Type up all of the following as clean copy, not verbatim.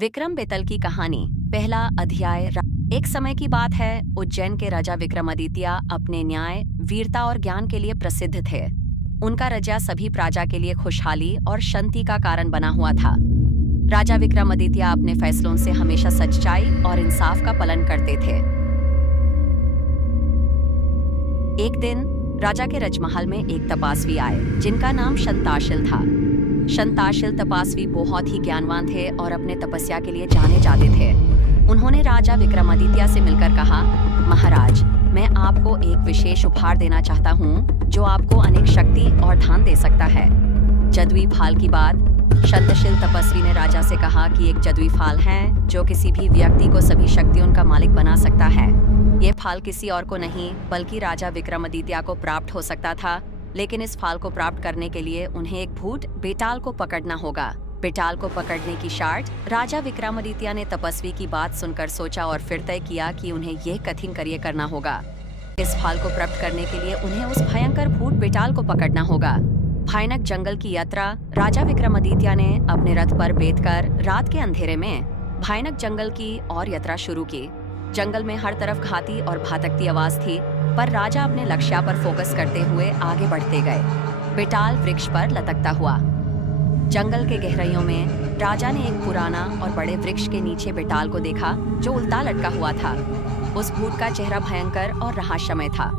विक्रम बेताल की कहानी। पहला अध्याय। एक समय की बात है, उज्जैन के राजा विक्रमादित्य अपने न्याय, वीरता और ज्ञान के लिए प्रसिद्ध थे। उनका राज्य सभी प्रजा के लिए खुशहाली और शांति का कारण बना हुआ था। राजा विक्रमादित्य अपने फैसलों से हमेशा सच्चाई और इंसाफ का पालन करते थे। एक दिन राजा के राजमहल में एक तपस्वी आए जिनका नाम शंताशील था। शंताशील तपस्वी बहुत ही ज्ञानवान थे और अपने तपस्या के लिए जाने जाते थे। उन्होंने राजा विक्रमादित्य से मिलकर कहा, महाराज, मैं आपको एक विशेष उपहार देना चाहता हूँ जो आपको अनेक शक्ति और धन दे सकता है। जदुई फल की बात। शंतशील तपस्वी ने राजा से कहा कि एक जदुई फल है जो किसी भी व्यक्ति को सभी शक्तियों का मालिक बना सकता है। ये फल किसी और को नहीं बल्कि राजा विक्रमादित्य को प्राप्त हो सकता था, लेकिन इस फल को प्राप्त करने के लिए उन्हें एक भूत बेताल को पकड़ना होगा। बेताल को पकड़ने की शर्त। राजा विक्रमादित्य ने तपस्वी की बात सुनकर सोचा और फिर तय किया कि उन्हें यह कठिन कार्य करना होगा। इस फल को प्राप्त करने के लिए उन्हें उस भयंकर भूत बेताल को पकड़ना होगा। भयानक जंगल की यात्रा। राजा विक्रमादित्य ने अपने रथ पर बैठकर रात के अंधेरे में भयानक जंगल की और यात्रा शुरू की। जंगल में हर तरफ घाती और भटकती आवाज थी, पर राजा अपने लक्ष्य पर फोकस करते हुए आगे बढ़ते गए। बेताल वृक्ष पर लटकता हुआ। जंगल के गहराइयों में राजा ने एक पुराना और बड़े वृक्ष के नीचे बेताल को देखा जो उल्टा लटका हुआ था। उस भूत का चेहरा भयंकर और रहस्यमय था।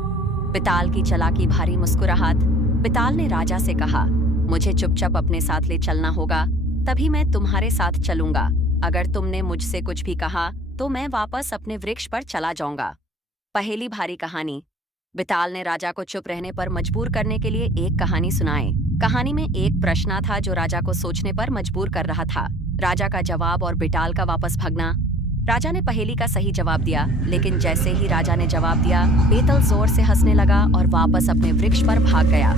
बेताल की चालाकी भारी मुस्कुराहट। बेताल ने राजा से कहा, मुझे चुपचाप अपने साथ ले चलना होगा, तभी मैं तुम्हारे साथ चलूंगा। अगर तुमने मुझसे कुछ भी कहा तो मैं वापस अपने वृक्ष पर चला जाऊंगा। पहली भारी कहानी। बेताल ने राजा को चुप रहने पर मजबूर करने के लिए एक कहानी सुनाई। कहानी में एक प्रश्न था जो राजा को सोचने पर मजबूर कर रहा था। राजा का जवाब और बेताल का वापस भागना। राजा ने पहेली का सही जवाब दिया, लेकिन जैसे ही राजा ने जवाब दिया, बेताल जोर से हंसने लगा और वापस अपने वृक्ष पर भाग गया।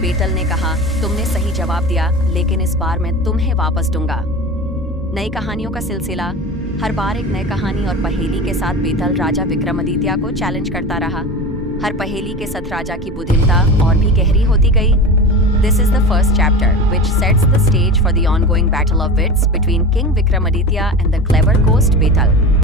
बेताल ने कहा, तुमने सही जवाब दिया, लेकिन इस बार मैं तुम्हें वापस दूंगा। नई कहानियों का सिलसिला। हर बार एक नई कहानी और पहेली के साथ बेताल राजा विक्रमादित्य को चैलेंज करता रहा। हर पहेली के साथ राजा की बुद्धिमत्ता और भी गहरी होती गई। This is the first chapter, which sets the stage for the ongoing battle of wits between King Vikramaditya and the clever ghost Betal.